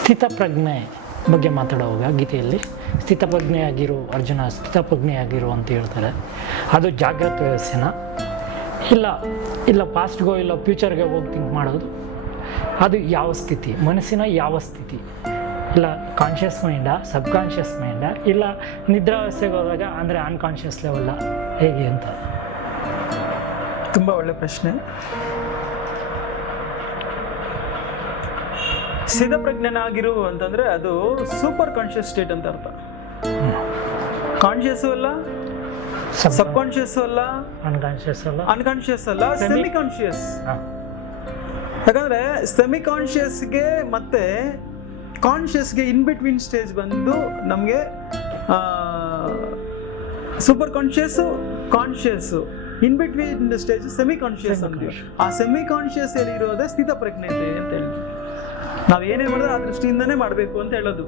ಸ್ಥಿತಪ್ರಜ್ಞೆ ಬಗ್ಗೆ ಮಾತಾಡುವಾಗ ಗೀತೆಯಲ್ಲಿ ಸ್ಥಿತಪ್ರಜ್ಞೆಯಾಗಿರು ಅರ್ಜುನ, ಸ್ಥಿತಪ್ರಜ್ಞೆಯಾಗಿರು ಅಂತ ಹೇಳ್ತಾರೆ. ಅದು ಜಾಗೃತ ವ್ಯವಸ್ಥೆನ ಇಲ್ಲ ಪಾಸ್ಟ್ಗೋ ಇಲ್ಲ ಫ್ಯೂಚರ್ಗೆ ಹೋಗಿ ಥಿಂಕ್ ಮಾಡೋದು? ಅದು ಯಾವ ಸ್ಥಿತಿ, ಮನಸ್ಸಿನ ಯಾವ ಸ್ಥಿತಿ? ಇಲ್ಲ ಕಾನ್ಷಿಯಸ್ ಮೈಂಡಾ, ಸಬ್ಕಾನ್ಷಿಯಸ್ ಮೈಂಡಾ, ಇಲ್ಲ ನಿದ್ರಾವಸ್ಥೆಗೆ ಹೋದಾಗ ಅಂದರೆ ಅನ್ಕಾನ್ಷಿಯಸ್ ಲೆವೆಲ್ಲ ಹೇಗೆ ಅಂತ? ತುಂಬ ಒಳ್ಳೆ ಪ್ರಶ್ನೆ. ಸ್ಥಿತಪ್ರಜ್ಞನಾಗಿರು ಅಂತಂದರೆ ಅದು ಸೂಪರ್ ಕಾನ್ಷಿಯಸ್ ಸ್ಟೇಟ್ ಅಂತ ಅರ್ಥ. ಕಾನ್ಷಿಯಸ್ಸು ಅಲ್ಲ, ಸಬ್ ಕಾನ್ಷಿಯಸ್ಸು ಅಲ್ಲ, ಅನ್ಕಾನ್ಷಿಯಸ್ ಅಲ್ಲ, ಸೆಮಿ ಕಾನ್ಷಿಯಸ್. ಯಾಕಂದರೆ ಸೆಮಿ ಕಾನ್ಷಿಯಸ್ಗೆ ಮತ್ತೆ ಕಾನ್ಷಿಯಸ್ಗೆ ಇನ್ ಬಿಟ್ವೀನ್ ಸ್ಟೇಜ್ ಬಂದು ನಮಗೆ super conscious, conscious, in between stage semi conscious ಅಂತೀವಿ. ಆ ಸೆಮಿ ಕಾನ್ಷಿಯಸ್ ಎಲ್ಲಿರೋದೇ ಸ್ಥಿತಪ್ರಜ್ಞತೆ ಅಂತ ಹೇಳ್ತೀವಿ. ನಾವು ಏನೇ ಮಾಡಿದ್ರೆ ಆ ದೃಷ್ಟಿಯಿಂದನೇ ಮಾಡಬೇಕು ಅಂತ ಹೇಳೋದು.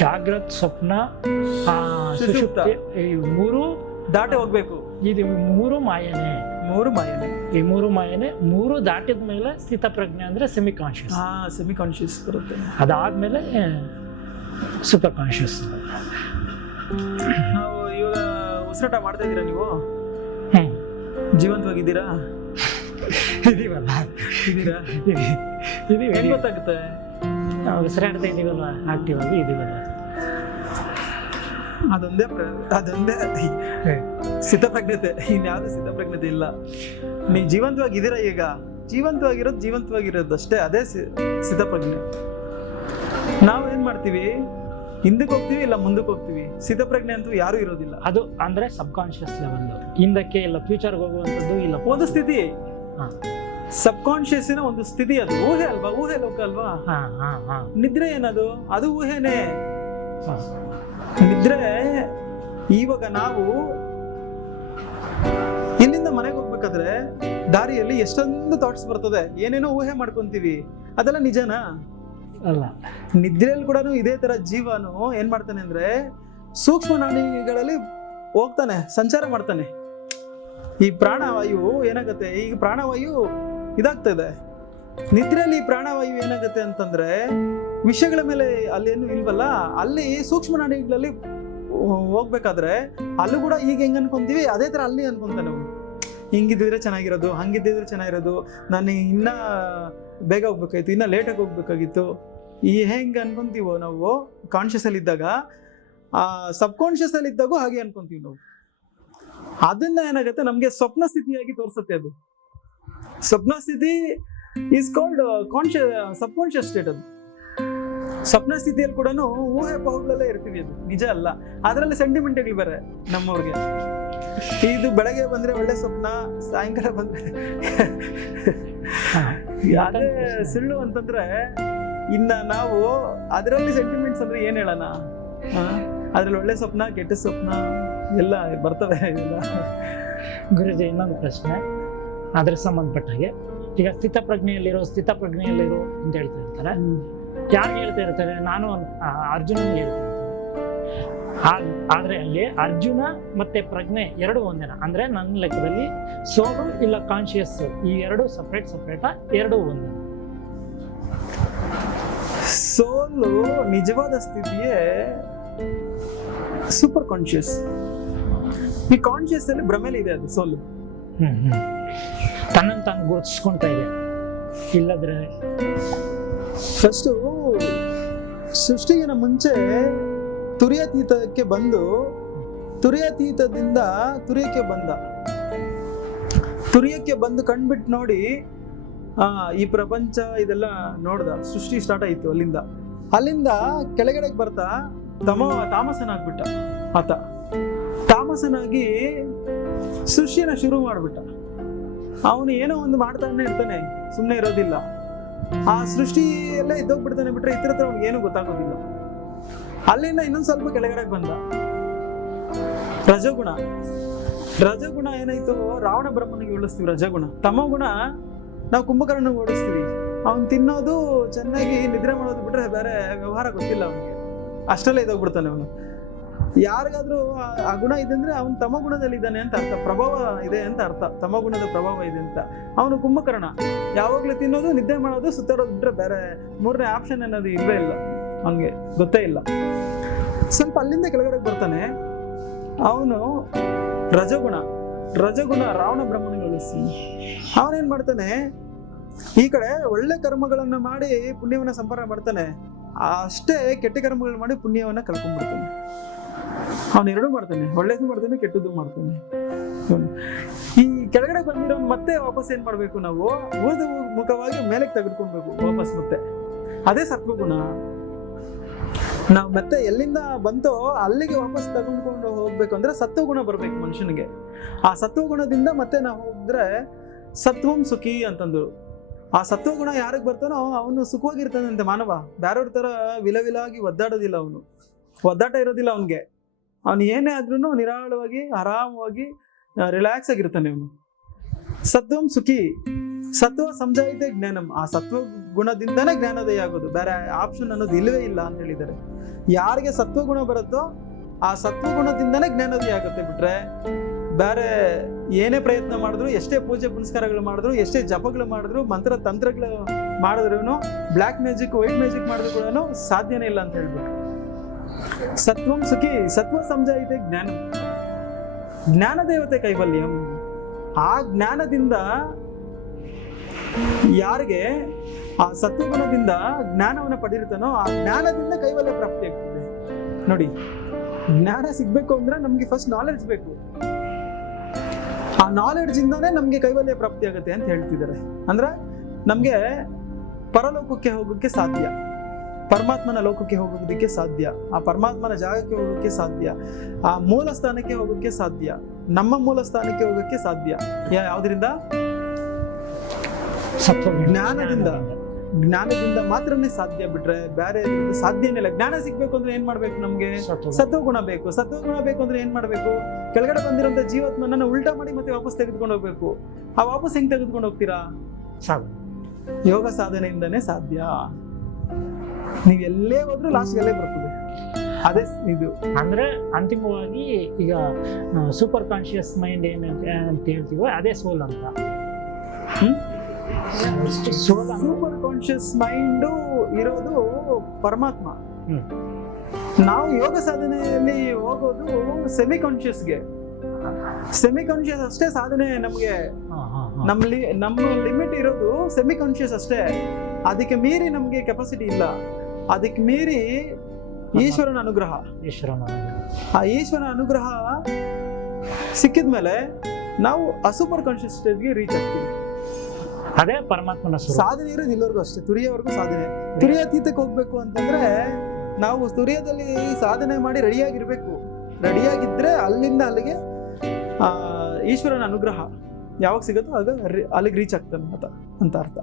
ಜಾಗ್ರತ್, ಸ್ವಪ್ನ, ಸುಷುಪ್ತ ಈ ಮೂರು ದಾಟಿ ಹೋಗ್ಬೇಕು. ಇದು ಮೂರು ಮಾಯನೆ. ಈ ಮೂರು ಮಾಯನೆ, ಮೂರು ದಾಟಿದ ಮೇಲೆ ಸ್ಥಿತಪ್ರಜ್ಞೆ ಅಂದರೆ ಸೆಮಿ ಕಾನ್ಷಿಯಸ್. ಸೆಮಿ ಕಾನ್ಷಿಯಸ್ ಬರುತ್ತೆ. ಅದಾದ್ಮೇಲೆ ಸೂಪರ್ ಕಾನ್ಷಿಯಸ್. ನಾವು ಇವಾಗ ಉಸಿರಾಟ ಮಾಡ್ತಾ ಇದ್ದೀರಾ ನೀವು? ಜೀವಂತವಾಗಿದ್ದೀರಾ? ಇದೀವಲ್ಲ, ಹೆಂಗ್ ಗೊತ್ತಾಗುತ್ತೆ? ನಾವು ಉಸಿರಾಡ್ತಾ ಇದೀವಲ್ವ, ಆಕ್ಟಿವ್ ಆಗಿ ಇದೀವಲ್ಲ. ಅದೊಂದೇ ಸ್ಥಿತಪ್ರಜ್ಞತೆ. ಇನ್ಯಾವುದು ಸ್ಥಿತಪ್ರಜ್ಞತೆ ಇಲ್ಲ. ನೀವು ಜೀವಂತವಾಗಿದ್ದೀರಾ. ಈಗ ಜೀವಂತವಾಗಿರೋದು ಅಷ್ಟೇ, ಅದೇ ಸ್ಥಿತಪ್ರಜ್ಞೆ. ನಾವೇನ್ ಮಾಡ್ತೀವಿ? ಹಿಂದಕ್ಕೆ ಹೋಗ್ತೀವಿ, ಇಲ್ಲ ಮುಂದಕ್ಕೆ ಹೋಗ್ತೀವಿ. ಸ್ಥಿತಪ್ರಜ್ಞೆ ಅಂತೂ ಯಾರು ಇರೋದಿಲ್ಲ. ಅದು ಅಂದ್ರೆ ಸಬ್ ಕಾನ್ಷಿಯಸ್ ಲೆವೆಲ್, ಹಿಂದಕ್ಕೆ ಇಲ್ಲ ಫ್ಯೂಚರ್ಗೆ ಹೋಗುವಂಥದ್ದು ಇಲ್ಲ. ಒಂದು ಸ್ಥಿತಿ, ಸಬ್ ಕಾನ್ಷಿಯಸ್ಸಿನ ಒಂದು ಸ್ಥಿತಿ. ಅದು ಊಹೆ ಅಲ್ವಾ? ಊಹೆ ಲೋಕ ಅಲ್ವಾ? ನಿದ್ರೆ ಏನದು? ಅದು ಊಹೆನೇ. ನಿದ್ರೆ ಇವಾಗ ನಾವು ಇಲ್ಲಿಂದ ಮನೆಗೆ ಹೋಗ್ಬೇಕಾದ್ರೆ ದಾರಿಯಲ್ಲಿ ಎಷ್ಟೊಂದು ಥಾಟ್ಸ್ ಬರ್ತದೆ, ಏನೇನೋ ಊಹೆ ಮಾಡ್ಕೊಂತೀವಿ. ಅದೆಲ್ಲ ನಿಜನಾ? ಅಲ್ಲ. ನಿದ್ರೆಯಲ್ಲಿ ಕೂಡ ಇದೇ ತರ ಜೀವನು ಏನ್ ಮಾಡ್ತಾನೆ ಅಂದ್ರೆ ಸೂಕ್ಷ್ಮ ನಾಡಿಗಳಲ್ಲಿ ಹೋಗ್ತಾನೆ, ಸಂಚಾರ ಮಾಡ್ತಾನೆ. ಈ ಪ್ರಾಣವಾಯು ಏನಾಗತ್ತೆ, ಈಗ ಪ್ರಾಣವಾಯು ಇದಾಗ್ತದೆ. ನಿದ್ರೆಯಲ್ಲಿ ಪ್ರಾಣವಾಯು ಏನಾಗುತ್ತೆ ಅಂತಂದ್ರೆ ವಿಷಯಗಳ ಮೇಲೆ ಅಲ್ಲೇನು ಇಲ್ವಲ್ಲ, ಅಲ್ಲಿ ಸೂಕ್ಷ್ಮ ನಾಡಿಗಳಲ್ಲಿ ಹೋಗ್ಬೇಕಾದ್ರೆ ಅಲ್ಲೂ ಕೂಡ ಈಗ ಹೆಂಗ್ ಅನ್ಕೊಂತೀವಿ ಅದೇ ತರ ಅಲ್ಲಿ ಅನ್ಕೊಂತಾನೆ ನಾವು. ಹಿಂಗಿದ್ದಿದ್ರೆ ಚೆನ್ನಾಗಿರೋದು, ಹಂಗಿದ್ದಿದ್ರೆ ಚೆನ್ನಾಗಿರೋದು, ನಾನು ಇನ್ನ ಬೇಗ ಹೋಗ್ಬೇಕಾಗಿತ್ತು, ಇನ್ನ ಲೇಟಾಗಿ ಹೋಗ್ಬೇಕಾಗಿತ್ತು. ಈ ಹೆಂಗೆ ಅನ್ಕೊಂತೀವೋ ನಾವು ಕಾನ್ಷಿಯಸ್ ಅಲ್ಲಿ ಇದ್ದಾಗ, ಸಬ್ ಕಾನ್ಷಿಯಸ್ ಅಲ್ಲಿ ಇದ್ದಾಗೂ ಹಾಗೆ ಅನ್ಕೊಂತೀವಿ ನಾವು. ಅದನ್ನ ಏನಾಗುತ್ತೆ ನಮ್ಗೆ ಸ್ವಪ್ನ ಸ್ಥಿತಿಯಾಗಿ ತೋರಿಸುತ್ತೆ. ಅದು ಸ್ವಪ್ನ ಸ್ಥಿತಿ is called sub conscious state. ಅದು ಸ್ವಪ್ನ ಸ್ಥಿತಿಯಲ್ಲಿ ಕೂಡ ಊಹೆ ಬಾಹುಗಳಲ್ಲೇ ಇರ್ತೀವಿ. ಅದು ನಿಜ ಅಲ್ಲ. ಅದರಲ್ಲಿ ಸೆಂಟಿಮೆಂಟ್ಗಳು ಬೇರೆ ನಮ್ಮವ್ರಿಗೆ. ಇದು ಬೆಳಗ್ಗೆ ಬಂದ್ರೆ ಒಳ್ಳೆ ಸ್ವಪ್ನ, ಸಾಯಂಕಾಲ ಬಂದ್ರೆ ಅದೇ ಸುಳ್ಳು ಅಂತಂದ್ರೆ ಇನ್ನ ನಾವು ಅದರಲ್ಲಿ ಸೆಂಟಿಮೆಂಟ್ಸ್ ಅಂದ್ರೆ ಏನ್ ಹೇಳೋಣ? ಅದ್ರಲ್ಲಿ ಒಳ್ಳೆ ಸ್ವಪ್ನ, ಕೆಟ್ಟ ಸ್ವಪ್ನ ಎಲ್ಲ ಬರ್ತವೆ. ಎಲ್ಲ ಗುರುಜಿ, ಇನ್ನೊಂದು ಪ್ರಶ್ನೆ ಅದ್ರ ಸಂಬಂಧಪಟ್ಟಾಗೆ. ಈಗ ಸ್ಥಿತಪ್ರಜ್ಞೆಯಲ್ಲಿರೋ ಅಂತ ಹೇಳ್ತಾ ಇರ್ತಾರೆ. ಯಾರು ಹೇಳ್ತಾ ಇರ್ತಾರೆ? ನಾನು ಅರ್ಜುನನಿಗೆ ಹೇಳ್ತೀನಿ. ಆದ್ರೆ ಅಲ್ಲಿ ಅರ್ಜುನ ಮತ್ತೆ ಪ್ರಜ್ಞೆ ಎರಡು ಒಂದೇನ? ಅಂದ್ರೆ ನನ್ನ ಲೆಕ್ಕದಲ್ಲಿ ಸೋಲು ಇಲ್ಲ ಕಾನ್ಶಿಯಸ್ ಈ ಎರಡು ಸಪ್ರೇಟಾ, ಎರಡು ಒಂದೇನ? ಸೋಲು ನಿಜವಾದ ಸ್ಥಿತಿಯೇ ಸೂಪರ್ ಕಾನ್ಶಿಯಸ್. ಈ ಕಾನ್ಶಿಯಸ್ ಅಲ್ಲಿ ಭ್ರಮೇಲಿ ಇದೆ ಅದು ಸೋಲು. ತನ್ನನ್ನು ತಾನು ಗುರುತಿಸ್ಕೊಂತ ಇದೆ. ಇಲ್ಲದ್ರೆ ಫಸ್ಟು ಸೃಷ್ಟಿಗಿನ ಮುಂಚೆ ತುರ್ಯಾತೀತಕ್ಕೆ ಬಂದು, ತುರ್ಯಾತೀತದಿಂದ ತುರ್ಯಕ್ಕೆ ಬಂದು ಕಣ್ಬಿಟ್ಟು ನೋಡಿ ಈ ಪ್ರಪಂಚ ಇದೆಲ್ಲ ನೋಡ್ದ. ಸೃಷ್ಟಿ ಸ್ಟಾರ್ಟ್ ಆಯಿತು. ಅಲ್ಲಿಂದ ಕೆಳಗಡೆಗೆ ಬರ್ತಾ ತಾಮಸನಾಗ್ಬಿಟ್ಟ. ಆತ ತಾಮಸನಾಗಿ ಸೃಷ್ಟಿನ ಶುರು ಮಾಡ್ಬಿಟ್ಟ. ಅವನು ಏನೋ ಒಂದು ಮಾಡ್ತಾನೆ ಇರ್ತಾನೆ, ಸುಮ್ಮನೆ ಇರೋದಿಲ್ಲ. ಆ ಸೃಷ್ಟಿಯಲ್ಲೇ ಇದ್ದೋಗ್ಬಿಡ್ತಾನೆ, ಬಿಟ್ರೆ ಇತರ ಅವ್ನಿಗೆ ಏನು ಗೊತ್ತಾಗೋದಿಲ್ಲ. ಅಲ್ಲಿಂದ ಇನ್ನೊಂದು ಸ್ವಲ್ಪ ಕೆಳಗಡೆಗೆ ಬಂದ. ರಜಗುಣ ಏನಾಯ್ತು? ರಾವಣ ಬ್ರಹ್ಮನಿಗೆ ಉಳಿಸ್ತೀವಿ ರಜಗುಣ. ತಮೋಗುಣ ನಾವು ಕುಂಭಕರ್ಣನಿಗೆ ಓಡಿಸ್ತೀವಿ. ಅವ್ನು ತಿನ್ನೋದು, ಚೆನ್ನಾಗಿ ನಿದ್ರೆ ಮಾಡೋದು ಬಿಟ್ರೆ ಬೇರೆ ವ್ಯವಹಾರ ಗೊತ್ತಿಲ್ಲ ಅವನಿಗೆ. ಅಷ್ಟಲ್ಲೇ ಇದ್ದೋಗ್ಬಿಡ್ತಾನೆ ಅವನು. ಯಾರಿಗಾದ್ರೂ ಆ ಗುಣ ಇದೆ ಅಂದ್ರೆ ಅವನು ತಮ ಗುಣದಲ್ಲಿ ಇದ್ದಾನೆ ಅಂತ ಅರ್ಥ, ಪ್ರಭಾವ ಇದೆ ಅಂತ ಅರ್ಥ, ತಮ ಗುಣದ ಪ್ರಭಾವ ಇದೆ ಅಂತ. ಅವನು ಕುಂಭಕರ್ಣ, ಯಾವಾಗ್ಲೂ ತಿನ್ನೋದು, ನಿದ್ದೆ ಮಾಡೋದು, ಸುತ್ತಾಡೋದು ಬಿಟ್ರೆ ಬೇರೆ ಮೂರನೇ ಆಪ್ಷನ್ ಅನ್ನೋದು ಇಲ್ವೇ ಇಲ್ಲ, ಅವನಿಗೆ ಗೊತ್ತೇ ಇಲ್ಲ. ಸ್ವಲ್ಪ ಅಲ್ಲಿಂದ ಕೆಳಗಡೆ ಬರ್ತಾನೆ, ಅವನು ರಜಗುಣ ರಾವಣ ಬ್ರಹ್ಮಣಿಗಳಿಸಿ ಅವನೇನ್ ಮಾಡ್ತಾನೆ, ಈ ಕಡೆ ಒಳ್ಳೆ ಕರ್ಮಗಳನ್ನ ಮಾಡಿ ಪುಣ್ಯವನ್ನ ಸಂಪಾದನೆ ಮಾಡ್ತಾನೆ, ಅಷ್ಟೇ ಕೆಟ್ಟ ಕರ್ಮಗಳು ಮಾಡಿ ಪುಣ್ಯವನ್ನ ಕಳ್ಕೊಂಡ್ಬಿಡ್ತಾನೆ. ಅವನು ಎರಡೂ ಮಾಡ್ತಾನೆ, ಒಳ್ಳೇದು ಮಾಡ್ತಾನೆ, ಕೆಟ್ಟದ್ದು ಮಾಡ್ತಾನೆ. ಈ ಕೆಳಗಡೆ ಬಂದಿರೋ ಮತ್ತೆ ವಾಪಸ್ ಏನ್ ಮಾಡ್ಬೇಕು, ನಾವು ಊರ್ದು ಮುಖವಾಗಿ ಮೇಲೆ ತೆಗೆದುಕೊಳ್ಬೇಕು ವಾಪಸ್. ಮತ್ತೆ ಅದೇ ಸತ್ವಗುಣ. ನಾವು ಮತ್ತೆ ಎಲ್ಲಿಂದ ಬಂತೋ ಅಲ್ಲಿಗೆ ವಾಪಸ್ ತಗೊಂಡ್ಕೊಂಡು ಹೋಗ್ಬೇಕು ಅಂದ್ರೆ ಸತ್ವಗುಣ ಬರ್ಬೇಕು ಮನುಷ್ಯನಿಗೆ. ಆ ಸತ್ವಗುಣದಿಂದ ಮತ್ತೆ ನಾವು ಹೋಗಿದ್ರೆ ಸತ್ವಂ ಸುಖಿ ಅಂತಂದ್ರು. ಆ ಸತ್ವಗುಣ ಯಾರಿಗೆ ಬರ್ತಾನೋ ಅವನು ಸುಖವಾಗಿರ್ತಾನಂತೆ ಮಾನವ. ಬೇರೆಯವ್ರ ತರ ವಿಲವಿಲಾಗಿ ಒದ್ದಾಡೋದಿಲ್ಲ, ಅವನು ಒದ್ದಾಟ ಇರೋದಿಲ್ಲ ಅವನಿಗೆ. ಅವನು ಏನೇ ಆದ್ರೂ ನಿರಾಳವಾಗಿ ಆರಾಮವಾಗಿ ರಿಲ್ಯಾಕ್ಸ್ ಆಗಿರ್ತಾನೆ ಅವನು. ಸತ್ವಂ ಸುಖಿ, ಸತ್ವ ಸಂಜಾಯಿತೆ ಜ್ಞಾನಂ. ಆ ಸತ್ವ ಗುಣದಿಂದನೇ ಜ್ಞಾನೋದಯ ಆಗೋದು, ಬೇರೆ ಆಪ್ಷನ್ ಅನ್ನೋದು ಇಲ್ಲವೇ ಇಲ್ಲ ಅಂತ ಹೇಳಿದ್ದಾರೆ. ಯಾರಿಗೆ ಸತ್ವಗುಣ ಬರುತ್ತೋ ಆ ಸತ್ವಗುಣದಿಂದನೇ ಜ್ಞಾನೋದಯ ಆಗುತ್ತೆ, ಬಿಟ್ರೆ ಬೇರೆ ಏನೇ ಪ್ರಯತ್ನ ಮಾಡಿದ್ರು, ಎಷ್ಟೇ ಪೂಜೆ ಪುನಸ್ಕಾರಗಳು ಮಾಡಿದ್ರು, ಎಷ್ಟೇ ಜಪಗಳು ಮಾಡಿದ್ರು, ಮಂತ್ರ ತಂತ್ರಗಳು ಮಾಡಿದ್ರು, ಬ್ಲ್ಯಾಕ್ ಮ್ಯಾಜಿಕ್ ವೈಟ್ ಮ್ಯಾಜಿಕ್ ಮಾಡಿದ್ರು ಕೂಡ ಸಾಧ್ಯನೇ ಇಲ್ಲ ಅಂತ ಹೇಳ್ಬೇಕು. ಸತ್ವಂ ಸುಖಿ, ಸತ್ವ ಸಂಜಾಯಿತೆ ಜ್ಞಾನಂ, ಜ್ಞಾನ ದೇವತೆ ಕೈವಲ್ಯಂ. ಆ ಜ್ಞಾನದಿಂದ ಯಾರಿಗೆ ಆ ಸತ್ವಗುಣದಿಂದ ಜ್ಞಾನವನ್ನು ಪಡೆದಿರ್ತಾನೋ ಆ ಜ್ಞಾನದಿಂದ ಕೈವಲ್ಯ ಪ್ರಾಪ್ತಿ ಆಗ್ತದೆ. ನೋಡಿ, ಜ್ಞಾನ ಸಿಗ್ಬೇಕು ಅಂದ್ರೆ ನಮ್ಗೆ ಫಸ್ಟ್ ನಾಲೆಡ್ಜ್ ಬೇಕು. ಆ ನಾಲೆಡ್ಜ್ ಇಂದಾನೇ ನಮ್ಗೆ ಕೈವಲ್ಯ ಪ್ರಾಪ್ತಿ ಆಗುತ್ತೆ ಅಂತ ಹೇಳ್ತಿದ್ದಾರೆ. ಅಂದ್ರೆ ನಮ್ಗೆ ಪರಲೋಕಕ್ಕೆ ಹೋಗೋಕ್ಕೆ ಸಾಧ್ಯ, ಪರಮಾತ್ಮನ ಲೋಕಕ್ಕೆ ಹೋಗೋದಕ್ಕೆ ಸಾಧ್ಯ, ಆ ಪರಮಾತ್ಮನ ಜಾಗಕ್ಕೆ ಹೋಗೋಕ್ಕೆ ಸಾಧ್ಯ, ಆ ಮೂಲ ಸ್ಥಾನಕ್ಕೆ ಹೋಗೋಕ್ಕೆ ಸಾಧ್ಯ, ನಮ್ಮ ಮೂಲ ಸ್ಥಾನಕ್ಕೆ ಹೋಗೋಕ್ಕೆ ಸಾಧ್ಯ. ಯಾವ್ದ್ರಿಂದ? ಜ್ಞಾನದಿಂದ ಮಾತ್ರನೇ ಸಾಧ್ಯ, ಬಿಟ್ರೆ ಬೇರೆ ಸಾಧ್ಯನೇ ಇಲ್ಲ. ಜ್ಞಾನ ಸಿಗ್ಬೇಕು ಅಂದ್ರೆ ಏನ್ ಮಾಡ್ಬೇಕು? ನಮ್ಗೆ ಸತ್ವಗುಣ ಬೇಕು. ಸತ್ವಗುಣ ಬೇಕು ಅಂದ್ರೆ ಏನ್ ಮಾಡ್ಬೇಕು? ಕೆಳಗಡೆ ಬಂದಿರೋಂಥ ಜೀವಾತ್ಮನ ಉಲ್ಟಾ ಮಾಡಿ ಮತ್ತೆ ವಾಪಸ್ ತೆಗೆದುಕೊಂಡು ಹೋಗ್ಬೇಕು. ಆ ವಾಪಸ್ ಹೆಂಗ್ ತೆಗೆದುಕೊಂಡು ಹೋಗ್ತೀರಾ? ಯೋಗ ಸಾಧನೆಯಿಂದನೇ ಸಾಧ್ಯ. ನೀವ್ ಎಲ್ಲೇ ಹೋದ್ರು ಲಾಸ್ಟ್ ಎಲ್ಲೇ ಬರ್ತದೆ. ಅದೇ ಇದು ಅಂದ್ರೆ ಅಂತಿಮವಾಗಿ ಈಗ ಸೂಪರ್ ಕಾನ್ಶಿಯಸ್ ಮೈಂಡ್ ಏನಂತ ಹೇಳ್ತೀವೋ ಅದೇ ಸೋಲ್ ಅಂತ. ಸೂಪರ್ ಕಾನ್ಶಿಯಸ್ ಮೈಂಡ್ ಇರೋದು ಪರಮಾತ್ಮ. ನಾವು ಯೋಗ ಸಾಧನೆಯಲ್ಲಿ ಹೋಗೋದು ಸೆಮಿ ಕಾನ್ಶಿಯಸ್ಗೆ. ಸೆಮಿ ಕಾನ್ಶಿಯಸ್ ಅಷ್ಟೇ ಸಾಧನೆ ನಮ್ಗೆ. ನಮ್ಮ ಲಿಮಿಟ್ ಇರೋದು ಸೆಮಿ ಕಾನ್ಶಿಯಸ್ ಅಷ್ಟೇ. ಅದಕ್ಕೆ ಮೀರಿ ನಮ್ಗೆ ಕೆಪಾಸಿಟಿ ಇಲ್ಲ. ಅದಕ್ಕೆ ಮೀರಿ ಈಶ್ವರನ ಅನುಗ್ರಹ. ಆ ಈಶ್ವರನ ಅನುಗ್ರಹ ಸಿಕ್ಕಿದ್ಮೇಲೆ ನಾವು ಅಸೂಪರ್ ಕಾನ್ಶಿಯಸ್ ಸ್ಟೇಜ್ಗೆ ರೀಚ್ ಆಗ್ತೀವಿ. ಅದೇ ಪರಮಾತ್ಮನ ಸಾಧನೆ ಇರೋದು ಇಲ್ಲವರೆಗೂ ಅಷ್ಟೇ, ತುರಿಯವರೆಗೂ ಸಾಧನೆ. ತುರಿಯಾತೀತಕ್ಕೆ ಹೋಗ್ಬೇಕು ಅಂತಂದ್ರೆ ನಾವು ತುರಿಯದಲ್ಲಿ ಸಾಧನೆ ಮಾಡಿ ರೆಡಿಯಾಗಿರ್ಬೇಕು. ರೆಡಿಯಾಗಿದ್ರೆ ಅಲ್ಲಿಂದ ಅಲ್ಲಿಗೆ ಈಶ್ವರನ ಅನುಗ್ರಹ ಯಾವಾಗ ಸಿಗುತ್ತೋ ಆಗ ಅಲ್ಲಿಗೆ ರೀಚ್ ಆಗ್ತಾನೆ ಅಂತ ಅರ್ಥ.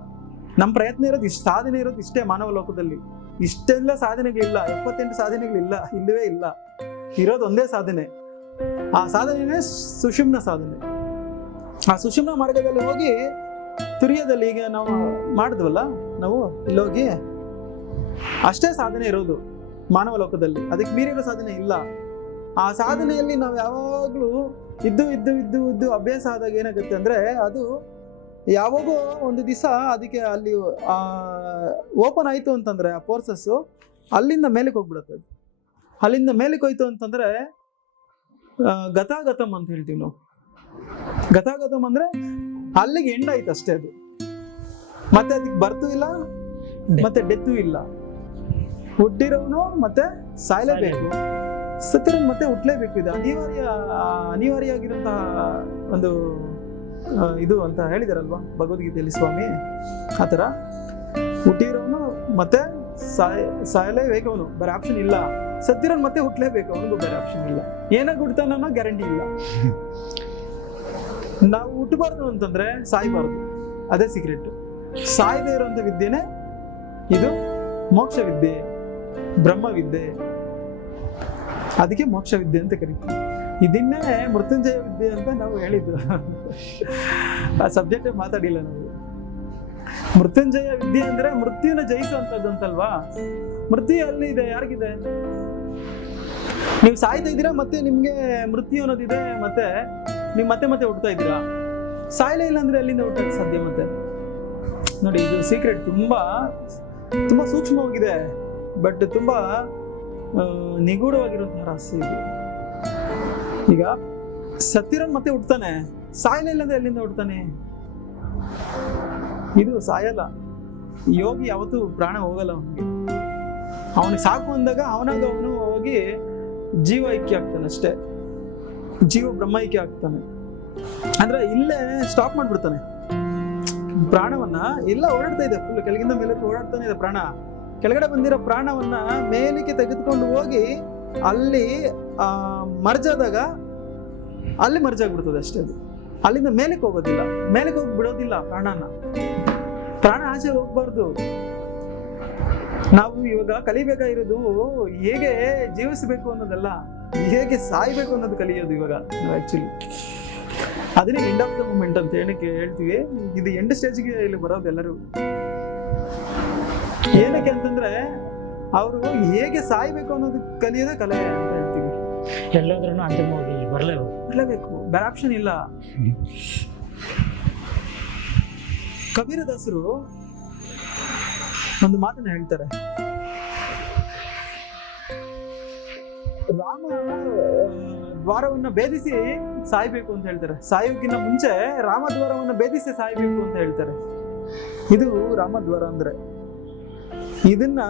ನಮ್ಮ ಪ್ರಯತ್ನ ಇರೋದು ಇಷ್ಟು, ಸಾಧನೆ ಇರೋದು ಇಷ್ಟೇ ಮಾನವ ಲೋಕದಲ್ಲಿ. ಇಷ್ಟೆಲ್ಲ ಸಾಧನೆಗಳಿಲ್ಲ, 78 ಸಾಧನೆಗಳಿಲ್ಲ, ಇಲ್ಲವೇ ಇಲ್ಲ. ಇರೋದು ಒಂದೇ ಸಾಧನೆ. ಆ ಸಾಧನೆನೇ ಸುಷುಮ್ನ ಸಾಧನೆ. ಆ ಸುಷುಮ್ನ ಮಾರ್ಗದಲ್ಲಿ ಹೋಗಿ ತುರಿಯದಲ್ಲಿ ಈಗ ನಾವು ಮಾಡಿದ್ವಲ್ಲ, ನಾವು ಇಲ್ಲೋಗಿ ಅಷ್ಟೇ ಸಾಧನೆ ಇರೋದು ಮಾನವ ಲೋಕದಲ್ಲಿ. ಅದಕ್ಕೆ ಮೀರಿರೋ ಸಾಧನೆ ಇಲ್ಲ. ಆ ಸಾಧನೆಯಲ್ಲಿ ನಾವು ಯಾವಾಗಲೂ ಇದ್ದು ಅಭ್ಯಾಸ ಆದಾಗ ಏನಾಗುತ್ತೆ ಅಂದ್ರೆ ಅದು ಯಾವಾಗೋ ಒಂದು ದಿವಸ ಅದಕ್ಕೆ ಅಲ್ಲಿ ಓಪನ್ ಆಯಿತು ಅಂತಂದ್ರೆ ಆ ಪೋರ್ಸಸ್ಸು ಅಲ್ಲಿಂದ ಮೇಲಕ್ಕೆ ಹೋಗ್ಬಿಡುತ್ತೆ. ಅದು ಅಲ್ಲಿಂದ ಮೇಲಕ್ಕೆ ಹೋಯ್ತು ಅಂತಂದ್ರೆ ಗತಾಗತಮ್ ಅಂತ ಹೇಳ್ತೀವಿ ನಾವು. ಗತಾಗತಮ್ ಅಂದ್ರೆ ಅಲ್ಲಿಗೆ ಎಂಡ್ ಆಯ್ತು ಅಷ್ಟೇ. ಅದು ಮತ್ತೆ ಅದಕ್ಕೆ ಬರ್ತು ಇಲ್ಲ, ಮತ್ತೆ ಡೆತ್ತು ಇಲ್ಲ. ಹುಟ್ಟಿರೋನು ಮತ್ತೆ ಸಾಯಲೇಬೇಕು, ಸತ್ತಿರೋನು ಮತ್ತೆ ಹುಟ್ಟಲೇಬೇಕು. ಇದು ಅನಿವಾರ್ಯ ಆಗಿರುವಂತಹ ಒಂದು ಇದು ಅಂತ ಹೇಳಿದಾರಲ್ವಾ ಭಗವದ್ಗೀತೆಯಲ್ಲಿ ಸ್ವಾಮಿ. ಆ ಥರ ಹುಟ್ಟಿರೋನು ಮತ್ತೆ ಸಾಯಲೇಬೇಕು, ಅವನು ಬೇರೆ ಆಪ್ಷನ್ ಇಲ್ಲ. ಸತ್ತಿರೋನು ಮತ್ತೆ ಹುಟ್ಟಲೇಬೇಕು, ಅವನಿಗೂ ಬೇರೆ ಆಪ್ಷನ್ ಇಲ್ಲ. ಏನಾಗ ಹುಡ್ತಾನೋ ಗ್ಯಾರಂಟಿ ಇಲ್ಲ. ನಾವು ಹುಟ್ಟಬಾರ್ದು ಅಂತಂದ್ರೆ ಸಾಯ್ಬಾರ್ದು, ಅದೇ ಸೀಕ್ರೆಟ್. ಸಾಯದೇ ಇರುವಂತ ವಿದ್ಯೆನೇ ಇದು ಮೋಕ್ಷ ವಿದ್ಯೆ, ಬ್ರಹ್ಮ ವಿದ್ಯೆ. ಅದಕ್ಕೆ ಮೋಕ್ಷ ವಿದ್ಯೆ ಅಂತ ಕರಿತೀವಿ. ಇದನ್ನೇ ಮೃತ್ಯುಂಜಯ ವಿದ್ಯೆ ಅಂತ ನಾವು ಹೇಳಿದ್ದು. ಆ ಸಬ್ಜೆಕ್ಟ್ ಮಾತಾಡಿಲ್ಲ ನಾವು. ಮೃತ್ಯುಂಜಯ ವಿದ್ಯೆ ಅಂದ್ರೆ ಮೃತ್ಯುನ ಜಯಿಸುವಂಥದ್ದು ಅಂತಲ್ವಾ. ಮೃತ್ಯು ಅಲ್ಲಿ ಇದೆ, ಯಾರಿಗಿದೆ? ನೀವು ಸಾಯ್ತಾ ಇದ್ದೀರಾ, ಮತ್ತೆ ನಿಮ್ಗೆ ಮೃತ್ಯು ಅನ್ನೋದಿದೆ, ಮತ್ತೆ ನೀವು ಮತ್ತೆ ಮತ್ತೆ ಹುಡ್ತಾ ಇದ್ದೀರಾ. ಸಾಯ್ಲೇ ಇಲ್ಲ ಅಂದ್ರೆ ಎಲ್ಲಿಂದ ಹುಟ್ಟಕ್ಕೆ ಸಾಧ್ಯ? ಮತ್ತೆ ನೋಡಿ, ಇದು ಸೀಕ್ರೆಟ್ ತುಂಬಾ ತುಂಬಾ ಸೂಕ್ಷ್ಮವಾಗಿದೆ, ಬಟ್ ತುಂಬಾ ನಿಗೂಢವಾಗಿರುವಂತಹ ರಹಸ್ಯ ಇದು. ಈಗ ಸತ್ತಿರೋನ್ ಮತ್ತೆ ಹುಡ್ತಾನೆ, ಸಾಯ್ಲೇ ಇಲ್ಲ ಅಂದ್ರೆ ಎಲ್ಲಿಂದ ಹುಡ್ತಾನೆ? ಇದು ಸಾಯಲ್ಲ. ಯೋಗಿ ಯಾವತ್ತೂ ಪ್ರಾಣ ಹೋಗಲ್ಲ ಅವನಿಗೆ. ಅವನಿಗೆ ಸಾಕು ಅಂದಾಗ ಅವನಾಗ ಅವನು ಹೋಗಿ ಜೀವ ಐಕ್ಯ ಆಗ್ತಾನೆ ಅಷ್ಟೇ, ಜೀವ ಬ್ರಹ್ಮ ಐಕ್ಯ ಆಗ್ತಾನೆ. ಅಂದ್ರೆ ಇಲ್ಲೇ ಸ್ಟಾಪ್ ಮಾಡ್ಬಿಡ್ತಾನೆ ಪ್ರಾಣವನ್ನ. ಇಲ್ಲ ಓಡಾಡ್ತಾ ಇದೆ, ಫುಲ್ ಕೆಳಗಿಂದ ಮೇಲೆ ಓಡಾಡ್ತಾನೆ ಇದೆ ಪ್ರಾಣ. ಕೆಳಗಡೆ ಬಂದಿರೋ ಪ್ರಾಣವನ್ನ ಮೇಲಕ್ಕೆ ತೆಗೆದುಕೊಂಡು ಹೋಗಿ ಅಲ್ಲಿ ಮರ್ಜಾದಾಗ ಅಲ್ಲಿ ಮರ್ಜ್ ಆಗ್ಬಿಡ್ತದೆ ಅಷ್ಟೇ. ಅದು ಅಲ್ಲಿಂದ ಮೇಲಕ್ಕೆ ಹೋಗೋದಿಲ್ಲ, ಮೇಲಕ್ಕೆ ಹೋಗಿ ಬಿಡೋದಿಲ್ಲ ಪ್ರಾಣನ. ಪ್ರಾಣ ಆಚೆ ಹೋಗ್ಬಾರ್ದು. ನಾವು ಇವಾಗ ಕಲಿಬೇಕಾಗಿರೋದು ಹೇಗೆ ಜೀವಿಸಬೇಕು ಅನ್ನೋದಲ್ಲ, ಹೇಗೆ ಸಾಯ್ಬೇಕು ಅನ್ನೋದು ಕಲಿಯೋದು ಇವಾಗ ನಾವು ಆಕ್ಚುಲಿ. ಅದನ್ನೇ ಎಂಡ್ ಆಫ್ ದ ಮೂಮೆಂಟ್ ಅಂತ ಹೇಳ್ತೀವಿ. ಇದು ಎಂಡ್ ಸ್ಟೇಜ್ಗೆ ಇಲ್ಲಿ ಬರೋದು ಎಲ್ಲರೂ. ಏನಕ್ಕೆ ಅಂತಂದ್ರೆ ಅವರು ಹೇಗೆ ಸಾಯ್ಬೇಕು ಅನ್ನೋದು ಕಲಿಯೋದೇ ಕಲೆ ಅಂತ ಹೇಳ್ತೀವಿ. ಎಲ್ಲಾದ್ರೂ ಅಂತಿಮವಾಗಿ ಬರಲೇಬೇಕು, ಬೇರೆ ಆಪ್ಷನ್ ಇಲ್ಲ. ಕಬೀರದಾಸರು ಒಂದು ಮಾತನ್ನ ಹೇಳ್ತಾರೆ, ರಾಮ ದ್ವಾರವನ್ನ ಭೇದಿಸಿ ಸಾಯ್ಬೇಕು ಅಂತ ಹೇಳ್ತಾರೆ. ಸಾಯೋಕ್ಕಿಂತ ಮುಂಚೆ ರಾಮದ್ವಾರವನ್ನ ಭೇದಿಸಿ ಸಾಯ್ಬೇಕು ಅಂತ ಹೇಳ್ತಾರೆ. ಇದು ರಾಮದ್ವಾರ ಅಂದ್ರೆ ಇದನ್ನ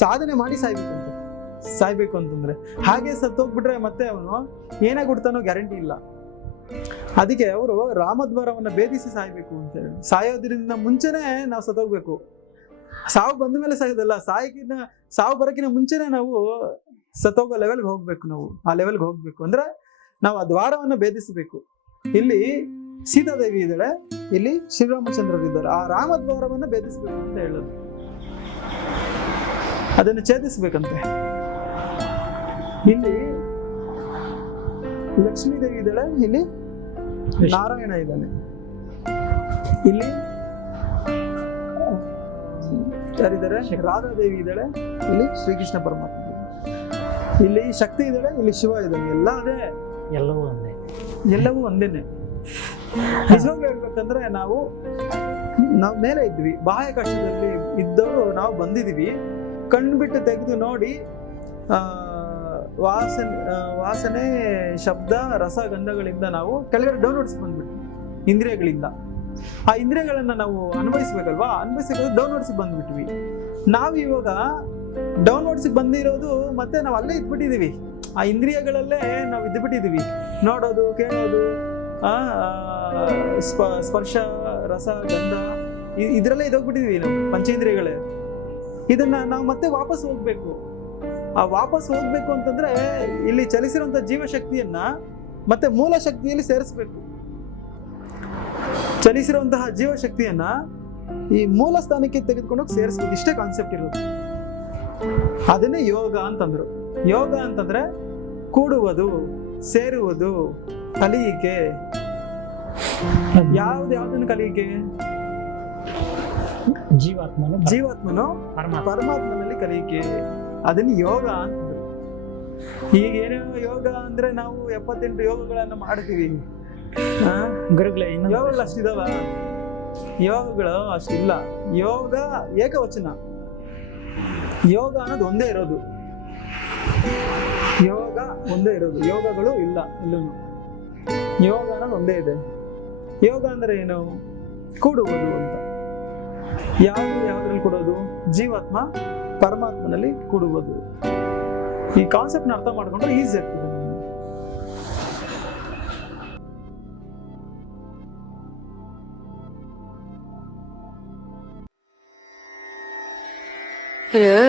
ಸಾಧನೆ ಮಾಡಿ ಸಾಯ್ಬೇಕು ಅಂತಂದ್ರೆ. ಹಾಗೆ ಸತ್ತೋಗ್ಬಿಟ್ರೆ ಮತ್ತೆ ಅವನು ಏನಾಗಿ ಹುಡ್ತಾನೋ ಗ್ಯಾರಂಟಿ ಇಲ್ಲ. ಅದಕ್ಕೆ ಅವರು ರಾಮದ್ವಾರವನ್ನ ಭೇದಿಸಿ ಸಾಯ್ಬೇಕು ಅಂತ ಹೇಳಿ. ಸಾಯೋದ್ರಿಂದ ಮುಂಚೆನೆ ನಾವು ಸತ್ತೋಗ್ಬೇಕು. ಸಾವು ಬಂದ ಮೇಲೆ ಸಾಯೋದಲ್ಲ, ಸಾವು ಬರೋಕ್ಕಿಂತ ಮುಂಚೆನೆ ನಾವು ಸತ್ತೋಗೋ ಲೆವೆಲ್ಗೆ ಹೋಗ್ಬೇಕು. ನಾವು ಆ ಲೆವೆಲ್ಗೆ ಹೋಗ್ಬೇಕು ಅಂದ್ರೆ ನಾವು ಆ ದ್ವಾರವನ್ನ ಭೇದಿಸಬೇಕು. ಇಲ್ಲಿ ಸೀತಾದೇವಿ ಇದ್ದಾಳೆ, ಇಲ್ಲಿ ಶ್ರೀರಾಮಚಂದ್ರರು ಇದ್ದಾರೆ. ಆ ರಾಮದ್ವಾರವನ್ನ ಭೇದಿಸ್ಬೇಕು ಅಂತ ಹೇಳೋದು, ಅದನ್ನು ಛೇದಿಸ್ಬೇಕಂತೆ. ಇಲ್ಲಿ ಲಕ್ಷ್ಮೀ ದೇವಿ ಇದ್ದಾಳೆ, ಇಲ್ಲಿ ನಾರಾಯಣ ಇದ್ದಾನೆ, ಇಲ್ಲಿ ಯಾರಿದ್ದಾರೆ? ರಾಧಾದೇವಿ ಇದ್ದಾಳೆ, ಇಲ್ಲಿ ಶ್ರೀಕೃಷ್ಣ ಪರಮಾತ್ಮ, ಇಲ್ಲಿ ಶಕ್ತಿ ಇದ್ದಾಳೆ, ಇಲ್ಲಿ ಶಿವ ಇದ್ದಾನೆ. ಎಲ್ಲ ಅದೇ, ಎಲ್ಲವೂ ಒಂದೇನೆ. ನಿಜವಾಗ್ಲೂ ಹೇಳ್ಬೇಕಂದ್ರೆ ನಾವು ಮೇಲೆ ಇದ್ವಿ, ಬಾಹ್ಯಾಕಾಶದಲ್ಲಿ ಇದ್ದವರು ನಾವು ಬಂದಿದೀವಿ. ಕಣ್ಬಿಟ್ಟು ತೆಗೆದು ನೋಡಿ ವಾಸನೆ ಶಬ್ದ ರಸ ಗಂಧಗಳಿಂದ ನಾವು ಕೆಳಗಡೆ ಡೌನ್ಲೋಡ್ಸ್ ಬಂದ್ಬಿಟ್ವಿ ಇಂದ್ರಿಯಗಳಿಂದ. ಆ ಇಂದ್ರಿಯಗಳನ್ನ ನಾವು ಅನ್ವಯಿಸ್ಬೇಕಲ್ವಾ, ಅನ್ವಯಿಸಬೇಕು ಡೌನ್ಲೋಡ್ಸ್ ಬಂದ್ಬಿಟ್ವಿ. ನಾವು ಇವಾಗ ಡೌನ್ಲೋಡ್ಸ್ ಬಂದಿರೋದು ಮತ್ತೆ ನಾವು ಅಲ್ಲೇ ಇದ್ಬಿಟ್ಟಿದೀವಿ, ಆ ಇಂದ್ರಿಯಗಳಲ್ಲೇ ನಾವು ಇದ್ಬಿಟ್ಟಿದೀವಿ. ನೋಡೋದು, ಕೇಳೋದು, ಸ್ಪರ್ಶ ರಸ ಗಂಧ ಇದ್ರಲ್ಲೇ ಇದೋಗ್ಬಿಟ್ಟಿದೀವಿ ನಾವು, ಪಂಚೇಂದ್ರಿಯಗಳೇ. ಇದನ್ನ ನಾವು ಮತ್ತೆ ವಾಪಸ್ ಹೋಗ್ಬೇಕು. ಆ ವಾಪಸ್ ಹೋಗ್ಬೇಕು ಅಂತಂದ್ರೆ ಇಲ್ಲಿ ಚಲಿಸಿರುವಂತ ಜೀವಶಕ್ತಿಯನ್ನ ಮತ್ತೆ ಮೂಲ ಶಕ್ತಿಯಲ್ಲಿ ಸೇರಿಸ್ಬೇಕು. ಚಲಿಸಿರುವಂತಹ ಜೀವಶಕ್ತಿಯನ್ನ ಈ ಮೂಲ ಸ್ಥಾನಕ್ಕೆ ತೆಗೆದುಕೊಂಡೋಗಿ ಸೇರಿಸ್ಬೇಕು. ಇಷ್ಟೇ ಕಾನ್ಸೆಪ್ಟ್ ಇರೋದು. ಅದನ್ನೇ ಯೋಗ ಅಂತಂದ್ರು. ಯೋಗ ಅಂತಂದ್ರೆ ಕೂಡುವುದು, ಸೇರುವುದು, ಕಲಿಯಿಕೆ. ಯಾವ್ದನ್ನ ಕಲಿಯಿಕೆ? ಜೀವಾತ್ಮನು ಪರಮಾತ್ಮನಲ್ಲಿ ಕಲಿಯಿಕೆ. ಅದನ್ನ ಯೋಗ ಅಂತಂದ್ರು. ಈಗೇನೇನೋ ಯೋಗ ಅಂದ್ರೆ ನಾವು 78 ಯೋಗಗಳನ್ನ ಮಾಡ್ತೀವಿ. ಗುರುಗಳೇ, ಯೋಗಗಳು ಅಷ್ಟಿದಾವ? ಯೋಗಗಳು ಅಷ್ಟಿಲ್ಲ. ಯೋಗ ಏಕವಚನ. ಯೋಗ ಅನ್ನೋದು ಒಂದೇ ಇರೋದು, ಯೋಗ ಒಂದೇ ಇರೋದು, ಯೋಗಗಳು ಇಲ್ಲ ಎಲ್ಲೂ. ಯೋಗ ಅನ್ನೋದು ಒಂದೇ ಇದೆ. ಯೋಗ ಅಂದ್ರೆ ಏನು? ಕೂಡುವುದು ಅಂತ. ಯಾವ್ದ್ರಲ್ಲಿ ಕೂಡೋದು? ಜೀವಾತ್ಮ ಪರಮಾತ್ಮನಲ್ಲಿ ಕೂಡುವುದು. ಈ ಕಾನ್ಸೆಪ್ಟ್ನ ಅರ್ಥ ಮಾಡ್ಕೊಂಡ್ರೆ ಈಸಿ ಆಗ್ತದೆ. रे